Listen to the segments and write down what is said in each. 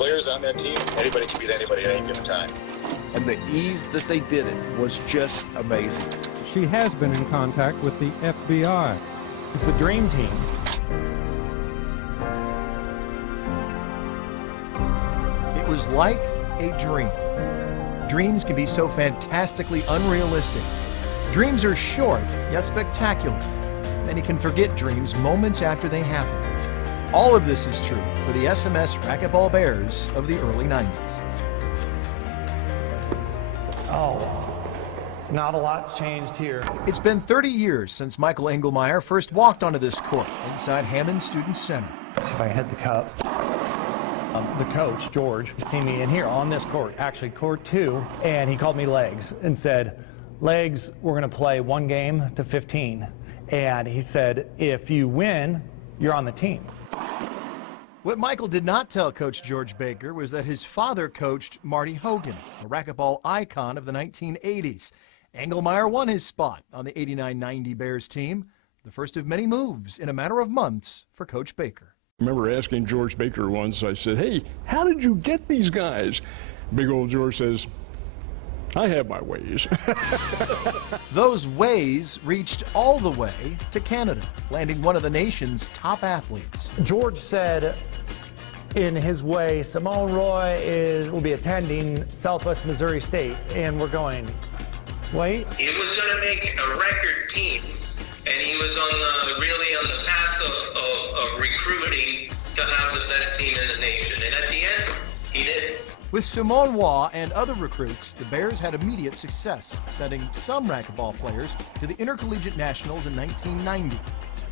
players on that team, anybody can beat anybody at any given time. And the ease that they did it was just amazing. She has been in contact with the FBI. It's the dream team. It was like a dream. Dreams can be so fantastically unrealistic. Dreams are short, yet spectacular. Many can forget dreams moments after they happen. All of this is true for the SMS Racquetball Bears of the early 90s. Oh, not a lot's changed here. It's been 30 years since Michael Engelmeyer first walked onto this court inside Hammond Student Center. Let's see if I can hit the cup. The coach, George, seen me in here on this court, actually court 2, and he called me Legs and said, Legs, we're going to play 1 game to 15. And he said, if you win, you're on the team. What Michael did not tell Coach George Baker was that his father coached Marty Hogan, a racquetball icon of the 1980s. Engelmeyer won his spot on the 89-90 Bears team, the first of many moves in a matter of months for Coach Baker. I remember asking George Baker once, I said, hey, how did you get these guys? Big old George says, I have my ways. Those ways reached all the way to Canada, landing one of the nation's top athletes. George said, in his way, Simone Roy will be attending Southwest Missouri State, and we're going, wait. He was going to make a record team, and he was really on the path of recruiting to have the best team in the nation. And at the end, he did. With Simone Roy and other recruits, the Bears had immediate success, sending some racquetball players to the Intercollegiate Nationals in 1990.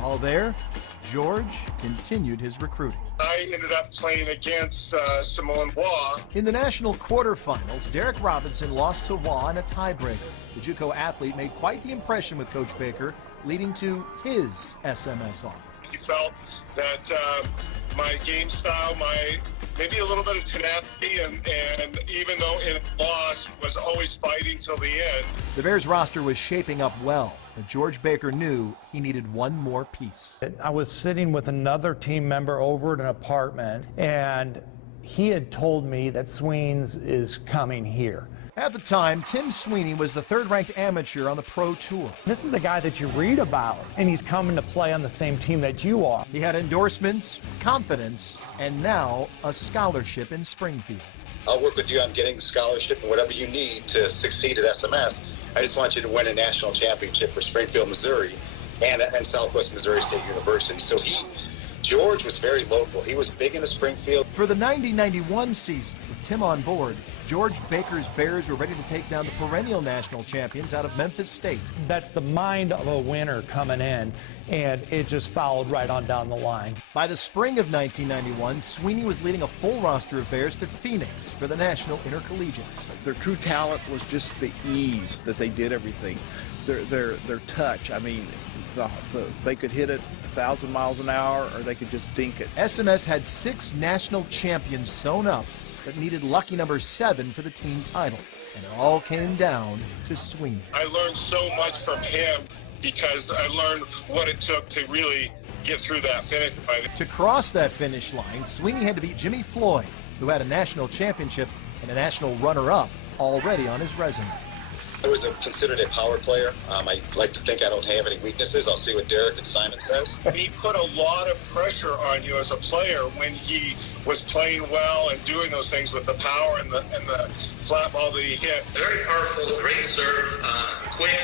While there, George continued his recruiting. I ended up playing against Simone Roy. In the national quarterfinals, Derek Robinson lost to Roy in a tiebreaker. The JUCO athlete made quite the impression with Coach Baker, leading to his SMS offer. He felt that my game style, maybe a little bit of tenacity, and even though it lost, was always fighting till the end. The Bears roster was shaping up well, but George Baker knew he needed one more piece. I was sitting with another team member over at an apartment, and he had told me that Sweens is coming here. At the time, Tim Sweeney was the third-ranked amateur on the Pro Tour. This is a guy that you read about, and he's coming to play on the same team that you are. He had endorsements, confidence, and now a scholarship in Springfield. I'll work with you on getting the scholarship and whatever you need to succeed at SMS. I just want you to win a national championship for Springfield, Missouri, and Southwest Missouri State University. So George was very local. He was big into Springfield. For the 90-91 season, with Tim on board, George Baker's Bears were ready to take down the perennial national champions out of Memphis State. That's the mind of a winner coming in, and it just followed right on down the line. By the spring of 1991, Sweeney was leading a full roster of Bears to Phoenix for the National Intercollegiates. Their true talent was just the ease that they did everything. Their touch. I mean, they could hit it 1,000 miles an hour, or they could just dink it. SMS had 6 national champions sewn up, but needed lucky number 7 for the team title. And it all came down to Sweeney. I learned so much from him because I learned what it took to really get through that finish line. To cross that finish line, Sweeney had to beat Jimmy Floyd, who had a national championship and a national runner-up already on his resume. I was considered a power player. I like to think I don't have any weaknesses. I'll see what Derek and Simon says. He put a lot of pressure on you as a player when he was playing well and doing those things with the power and the flat ball that he hit. Very powerful, great serve, quick.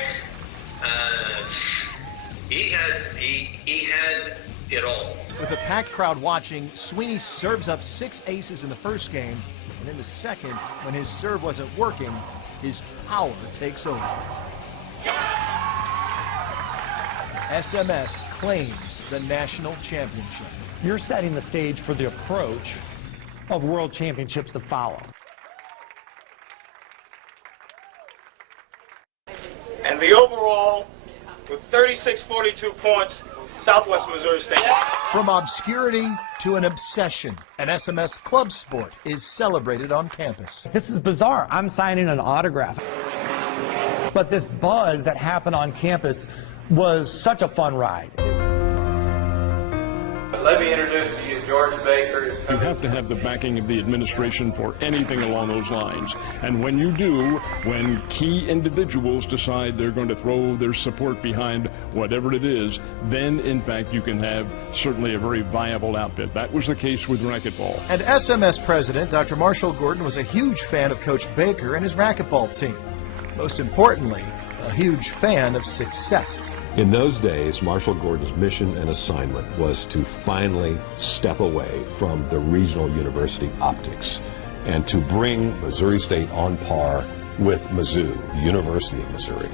He had it all. With a packed crowd watching, Sweeney serves up 6 aces in the first game, and in the second, when his serve wasn't working, his power takes over. SMS claims the national championship. You're setting the stage for the approach of world championships to follow. And the overall, with 36-42 points, Southwest Missouri State. From obscurity to an obsession, an SMS club sport is celebrated on campus. This is bizarre. I'm signing an autograph. But this buzz that happened on campus was such a fun ride. Let me introduce to you George Baker. You have to have the backing of the administration for anything along those lines. And when you do, when key individuals decide they're going to throw their support behind whatever it is, then in fact you can have certainly a very viable outfit. That was the case with racquetball. And SMS president Dr. Marshall Gordon was a huge fan of Coach Baker and his racquetball team. Most importantly, a huge fan of success. In those days, Marshall Gordon's mission and assignment was to finally step away from the regional university optics and to bring Missouri State on par with Mizzou, the University of Missouri,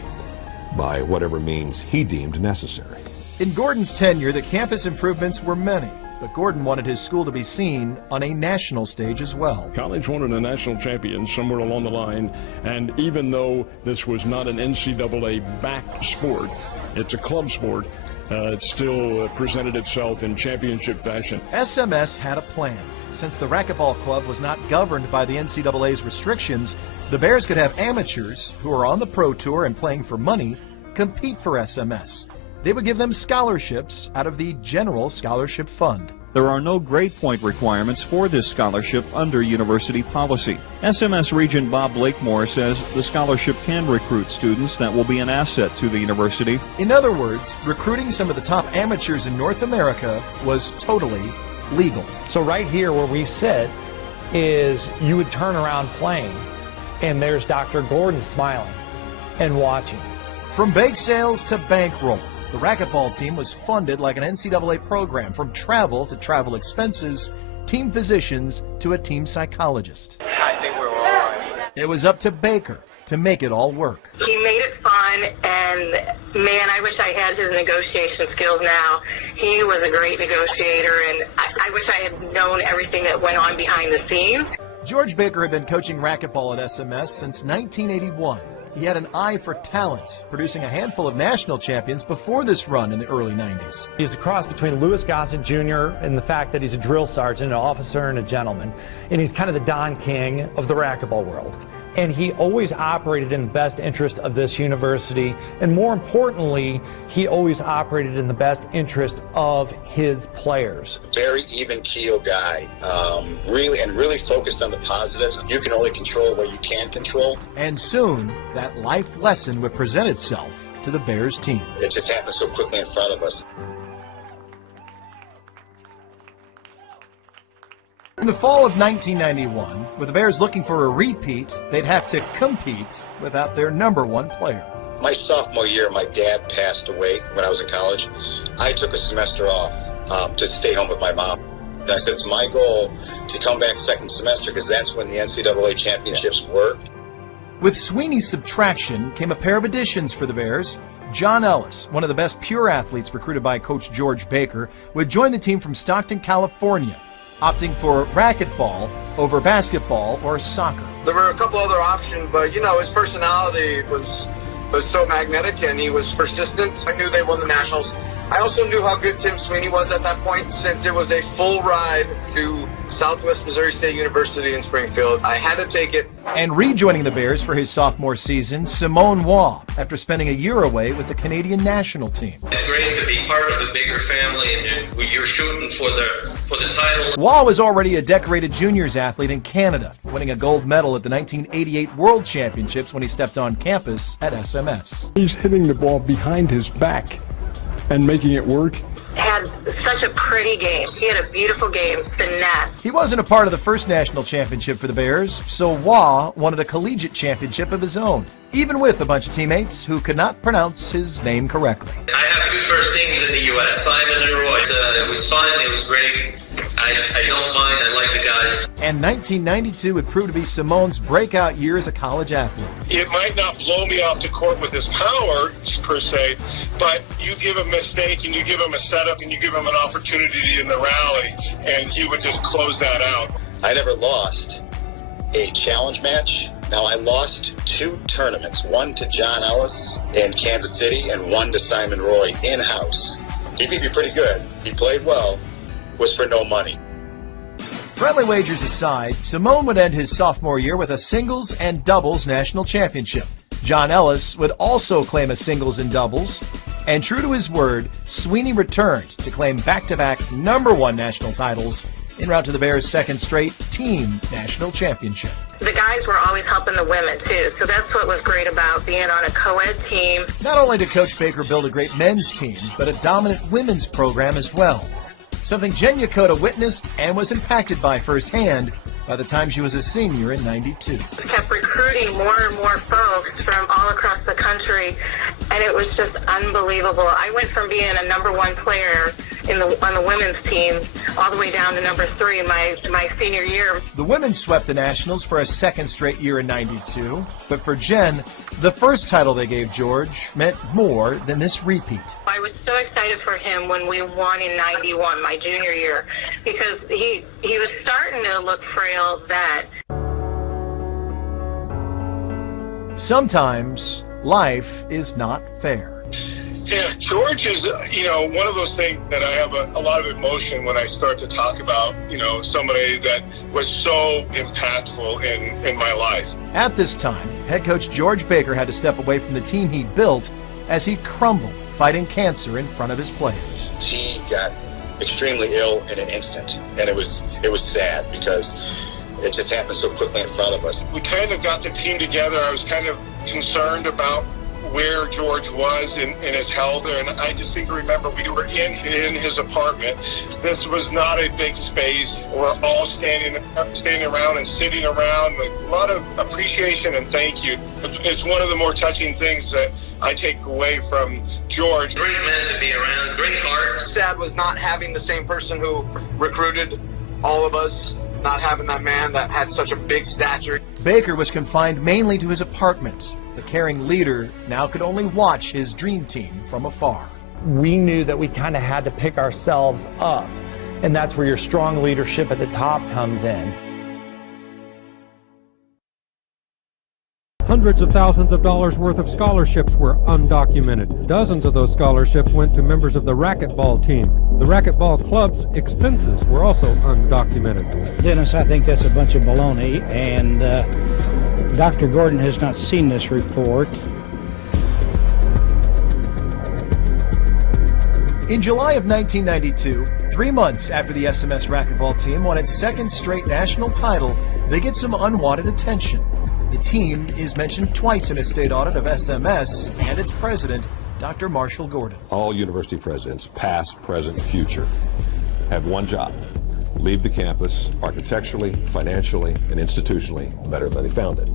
by whatever means he deemed necessary. In Gordon's tenure, the campus improvements were many, but Gordon wanted his school to be seen on a national stage as well. College wanted a national champion somewhere along the line, and even though this was not an NCAA-backed sport, it's a club sport, it still presented itself in championship fashion. SMS had a plan. Since the racquetball club was not governed by the NCAA's restrictions, the Bears could have amateurs who are on the pro tour and playing for money compete for SMS. They would give them scholarships out of the General Scholarship Fund. There are no grade point requirements for this scholarship under university policy. SMS Regent Bob Blakemore says the scholarship can recruit students that will be an asset to the university. In other words, recruiting some of the top amateurs in North America was totally legal. So right here where we sit is you would turn around playing, and there's Dr. Gordon smiling and watching. From bake sales to bankroll, the racquetball team was funded like an NCAA program, from travel to travel expenses, team physicians to a team psychologist. I think we're all right. It was up to Baker to make it all work. He made it fun, and man, I wish I had his negotiation skills now. He was a great negotiator, and I wish I had known everything that went on behind the scenes. George Baker had been coaching racquetball at SMS since 1981. He had an eye for talent, producing a handful of national champions before this run in the early 90s. He's a cross between Louis Gossett Jr. and the fact that he's a drill sergeant, an officer, and a gentleman. And he's kind of the Don King of the racquetball world. And he always operated in the best interest of this university. And more importantly, he always operated in the best interest of his players. Very even keel guy, really focused on the positives. You can only control what you can control. And soon, that life lesson would present itself to the Bears team. It just happened so quickly in front of us. In the fall of 1991, with the Bears looking for a repeat, they'd have to compete without their #1 player. My sophomore year, my dad passed away when I was in college. I took a semester off to stay home with my mom. And I said, it's my goal to come back second semester because that's when the NCAA championships were. With Sweeney's subtraction came a pair of additions for the Bears. John Ellis, one of the best pure athletes recruited by Coach George Baker, would join the team from Stockton, California, opting for racquetball over basketball or soccer. There were a couple other options, but you know, his personality was so magnetic and he was persistent. I knew they won the Nationals. I also knew how good Tim Sweeney was at that point, since it was a full ride to Southwest Missouri State University in Springfield. I had to take it. And rejoining the Bears for his sophomore season, Simone Waugh, after spending a year away with the Canadian national team. It's great to be part of a bigger family, and you're shooting for the title. Waugh was already a decorated juniors athlete in Canada, winning a gold medal at the 1988 World Championships when he stepped on campus at SMS. He's hitting the ball behind his back and making it work. Had such a pretty game. He had a beautiful game, finesse. He wasn't a part of the first national championship for the Bears, so Waugh wanted a collegiate championship of his own, even with a bunch of teammates who could not pronounce his name correctly. I have two first names in the U.S., Simon and Roy. It was fun, it was great. I don't mind, I like the guys. And 1992 would prove to be Simone's breakout year as a college athlete. It might not blow me off the court with his power, per se, but you give him a mistake and you give him a setup and you give him an opportunity in the rally, and he would just close that out. I never lost a challenge match. Now, I lost 2 tournaments, one to John Ellis in Kansas City and one to Simon Roy in-house. He beat me pretty good. He played well, was for no money. Friendly wagers aside, Simone would end his sophomore year with a singles and doubles national championship. John Ellis would also claim a singles and doubles. And true to his word, Sweeney returned to claim back-to-back #1 national titles en route to the Bears' second straight team national championship. The guys were always helping the women, too, so that's what was great about being on a co-ed team. Not only did Coach Baker build a great men's team, but a dominant women's program as well. Something Jen Yakota witnessed and was impacted by firsthand by the time she was a senior in '92. Kept recruiting more and more folks from all across the country, and it was just unbelievable. I went from being a #1 player on the women's team all the way down to #3 my senior year. The women swept the Nationals for a second straight year in '92, but for Jen, the first title they gave George meant more than this repeat. I was so excited for him when we won in '91, my junior year, because he was starting to look frail then. Sometimes life is not fair. Yeah, George is, one of those things that I have a lot of emotion when I start to talk about, somebody that was so impactful in my life. At this time, head coach George Baker had to step away from the team he built as he crumbled fighting cancer in front of his players. He got extremely ill in an instant, and it was sad because it just happened so quickly in front of us. We kind of got the team together. I was kind of concerned about where George was in his health, and I distinctly remember we were in his apartment. This was not a big space. We're all standing around and sitting around, like, a lot of appreciation and thank you. It's one of the more touching things that I take away from George. Great man to be around, great heart. Sad was not having the same person who recruited all of us, not having that man that had such a big stature. Baker was confined mainly to his apartment. The caring leader now could only watch his dream team from afar. We knew that we kind of had to pick ourselves up, and that's where your strong leadership at the top comes in. Hundreds of thousands of dollars worth of scholarships were undocumented. Dozens of those scholarships went to members of the racquetball team. The racquetball club's expenses were also undocumented. Dennis, I think that's a bunch of baloney, and Dr. Gordon has not seen this report. In July of 1992, 3 months after the SMS racquetball team won its second straight national title, they get some unwanted attention. The team is mentioned twice in a state audit of SMS and its president, Dr. Marshall Gordon. All university presidents, past, present, future, have one job: leave the campus architecturally, financially, and institutionally better than they found it.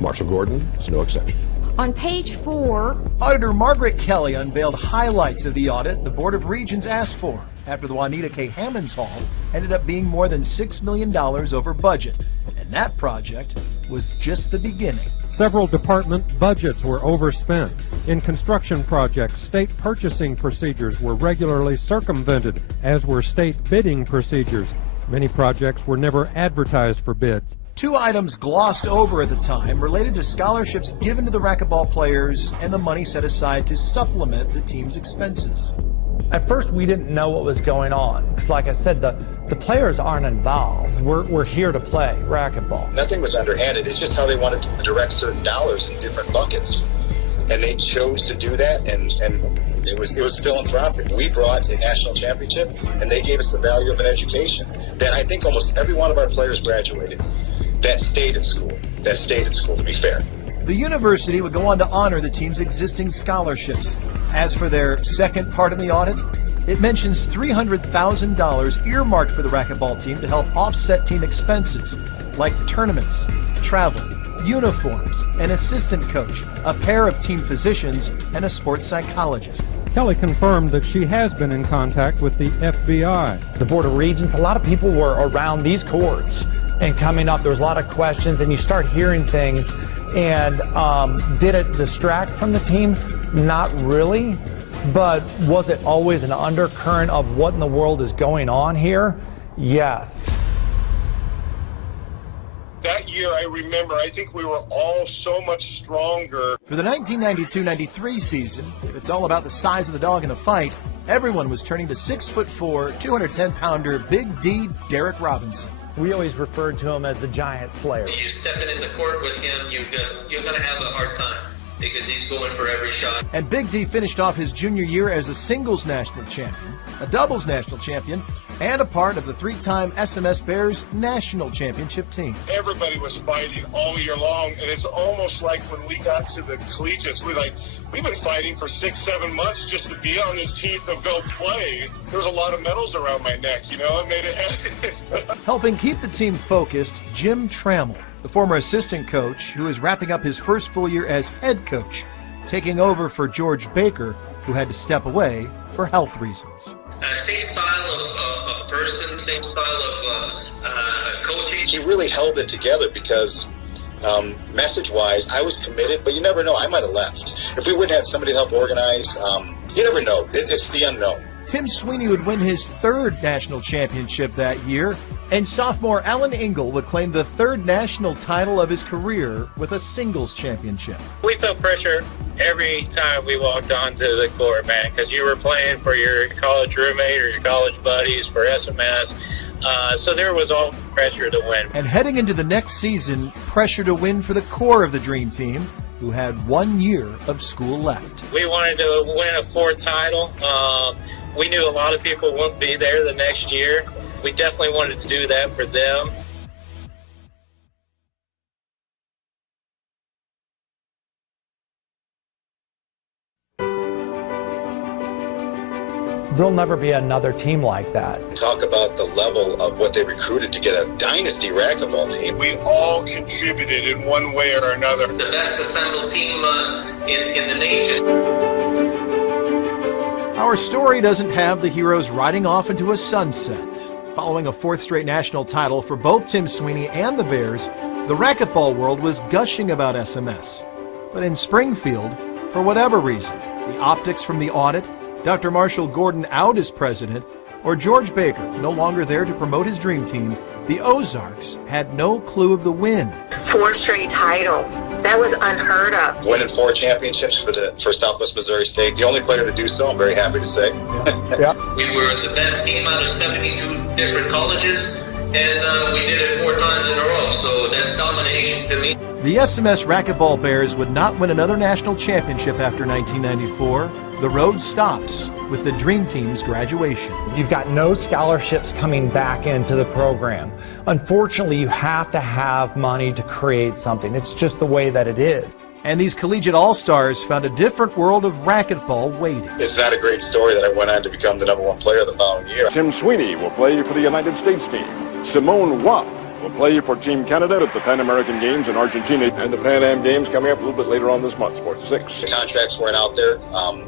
Marshall Gordon is no exception. On page 4, Auditor Margaret Kelly unveiled highlights of the audit the Board of Regents asked for after the Juanita K. Hammonds Hall ended up being more than $6 million over budget. And that project was just the beginning. Several department budgets were overspent. In construction projects, state purchasing procedures were regularly circumvented, as were state bidding procedures. Many projects were never advertised for bids. 2 items glossed over at the time related to scholarships given to the racquetball players and the money set aside to supplement the team's expenses. At first, we didn't know what was going on, because like I said, the players aren't involved. We're here to play racquetball. Nothing was underhanded. It's just how they wanted to direct certain dollars in different buckets. And they chose to do that, and it was philanthropic. We brought a national championship, and they gave us the value of an education. Then I think almost every one of our players graduated. That stayed in school, to be fair. The university would go on to honor the team's existing scholarships. As for their second part in the audit, it mentions $300,000 earmarked for the racquetball team to help offset team expenses, like tournaments, travel, uniforms, an assistant coach, a pair of team physicians, and a sports psychologist. Kelly confirmed that she has been in contact with the FBI. The Board of Regents, a lot of people were around these courts and coming up. There was a lot of questions, and you start hearing things. And did it distract from the team? Not really. But was it always an undercurrent of what in the world is going on here? Yes. That year, I remember, I think we were all so much stronger. For the 1992-93 season, if it's all about the size of the dog in the fight, everyone was turning to 6'4", 210-pounder Big D Derek Robinson. We always referred to him as the Giant Slayer. You stepping in the court with him, you're going to have a hard time. because he's going for every shot. And Big D finished off his junior year as a singles national champion, a doubles national champion, and a part of the three-time SMS Bears national championship team. Everybody was fighting all year long, and it's almost like when we got to the collegiates, we've been fighting for 6-7 months just to be on this team to go play. There was a lot of medals around my neck, you know, it made it happen. Helping keep the team focused, Jim Trammell, the former assistant coach who is wrapping up his first full year as head coach, taking over for George Baker, who had to step away for health reasons. Same style of person, same style of coaching. He really held it together because message-wise, I was committed, but you never know. I might have left. If we wouldn't have had somebody to help organize, you never know. It's the unknown. Tim Sweeney would win his third national championship that year, and sophomore Alan Engel would claim the third national title of his career with a singles championship. We felt pressure every time we walked onto the court, man, because you were playing for your college roommate or your college buddies for SMS. So there was all pressure to win. And heading into the next season, pressure to win for the core of the Dream Team, who had 1 year of school left. We wanted to win a fourth title. We knew a lot of people wouldn't be there the next year. We definitely wanted to do that for them. There'll never be another team like that. Talk about the level of what they recruited to get a dynasty racquetball team. We all contributed in one way or another. The best assembled team in the nation. Our story doesn't have the heroes riding off into a sunset. Following a fourth straight national title for both Tim Sweeney and the Bears, the racquetball world was gushing about SMS. But in Springfield, for whatever reason, the optics from the audit, Dr. Marshall Gordon out as president, or George Baker no longer there to promote his dream team, the Ozarks had no clue of the win. 4 straight titles. That was unheard of. Winning 4 championships for Southwest Missouri State. The only player to do so, I'm very happy to say. Yeah. We were the best team out of 72 different colleges, and we did it 4 times in a row, so that's domination to me. The SMS Racquetball Bears would not win another national championship after 1994. The road stops with the Dream Team's graduation. You've got no scholarships coming back into the program. Unfortunately, you have to have money to create something. It's just the way that it is. And these collegiate all-stars found a different world of racquetball waiting. It's not a great story that I went on to become the #1 player the following year. Tim Sweeney will play for the United States team. Simone Watt will play for Team Canada at the Pan American Games in Argentina, and the Pan Am Games coming up a little bit later on this month, Sports 6. The contracts weren't out there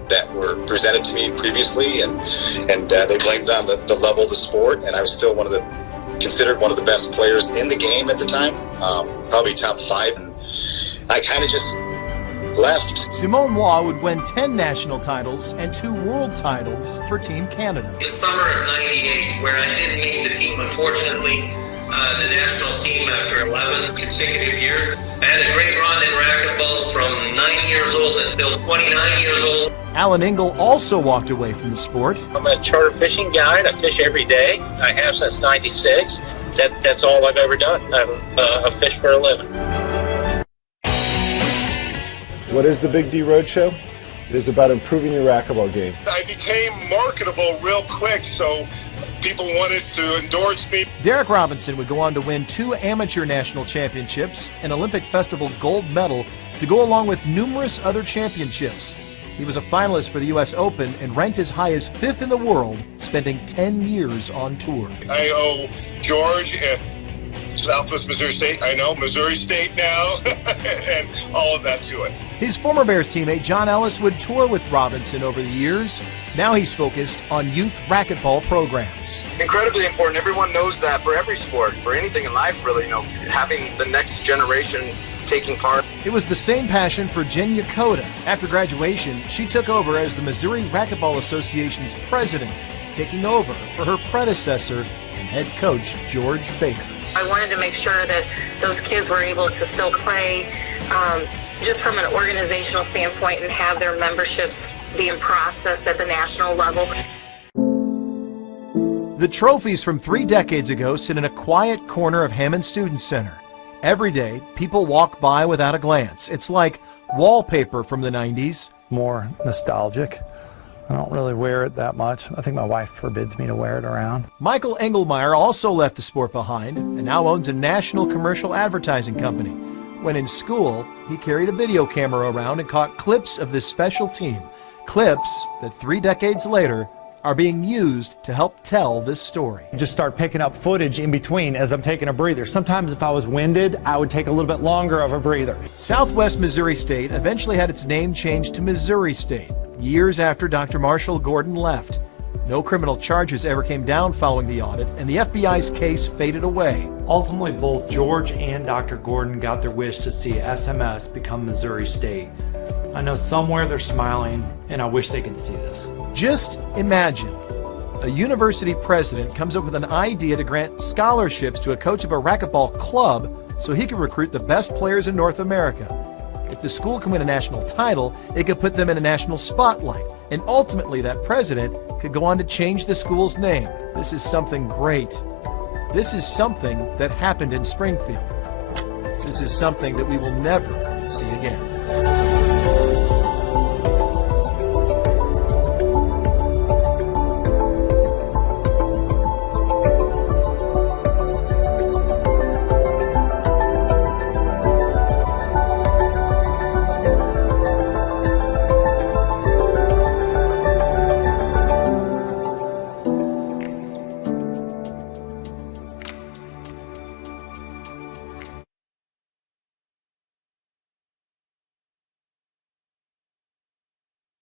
that were presented to me previously, and they blamed it on the level of the sport, and I was still considered one of the best players in the game at the time, probably top 5, and I kind of just left. Simone Waugh would win 10 national titles and 2 world titles for Team Canada. The summer of '98, where I didn't make the team, unfortunately, the national team after 11 consecutive years. I had a great run in racquetball from 9 years old until 29 years old. Alan Engel also walked away from the sport. I'm a charter fishing guide. I fish every day. I have since '96. That's all I've ever done. I fish for a living. What is the Big D Roadshow? It is about improving your racquetball game. I became marketable real quick, so people wanted to endorse me. Derek Robinson would go on to win 2 amateur national championships, an Olympic Festival gold medal, to go along with numerous other championships. He was a finalist for the U.S. Open and ranked as high as 5th in the world, spending 10 years on tour. I owe George and Southwest Missouri State, I know, Missouri State now, and all of that to it. His former Bears teammate John Ellis would tour with Robinson over the years. Now he's focused on youth racquetball programs. Incredibly important. Everyone knows that for every sport, for anything in life, really, having the next generation taking part. It was the same passion for Jen Yakota. After graduation, she took over as the Missouri Racquetball Association's president, taking over for her predecessor and head coach George Baker. I wanted to make sure that those kids were able to still play just from an organizational standpoint and have their memberships being processed at the national level. The trophies from 3 decades ago sit in a quiet corner of Hammond Student Center. Every day, people walk by without a glance. It's like wallpaper from the 90s. More nostalgic. I don't really wear it that much. I think my wife forbids me to wear it around. Michael Engelmeyer also left the sport behind and now owns a national commercial advertising company. When in school, he carried a video camera around and caught clips of this special team. Clips that 3 decades later are being used to help tell this story. Just start picking up footage in between as I'm taking a breather. Sometimes if I was winded, I would take a little bit longer of a breather. Southwest Missouri State eventually had its name changed to Missouri State, years after Dr. Marshall Gordon left. No criminal charges ever came down following the audit, and the FBI's case faded away. Ultimately, both George and Dr. Gordon got their wish to see SMS become Missouri State. I know somewhere they're smiling, and I wish they could see this. Just imagine, a university president comes up with an idea to grant scholarships to a coach of a racquetball club so he can recruit the best players in North America. If the school can win a national title, it could put them in a national spotlight, and ultimately that president could go on to change the school's name. This is something great. This is something that happened in Springfield. This is something that we will never see again.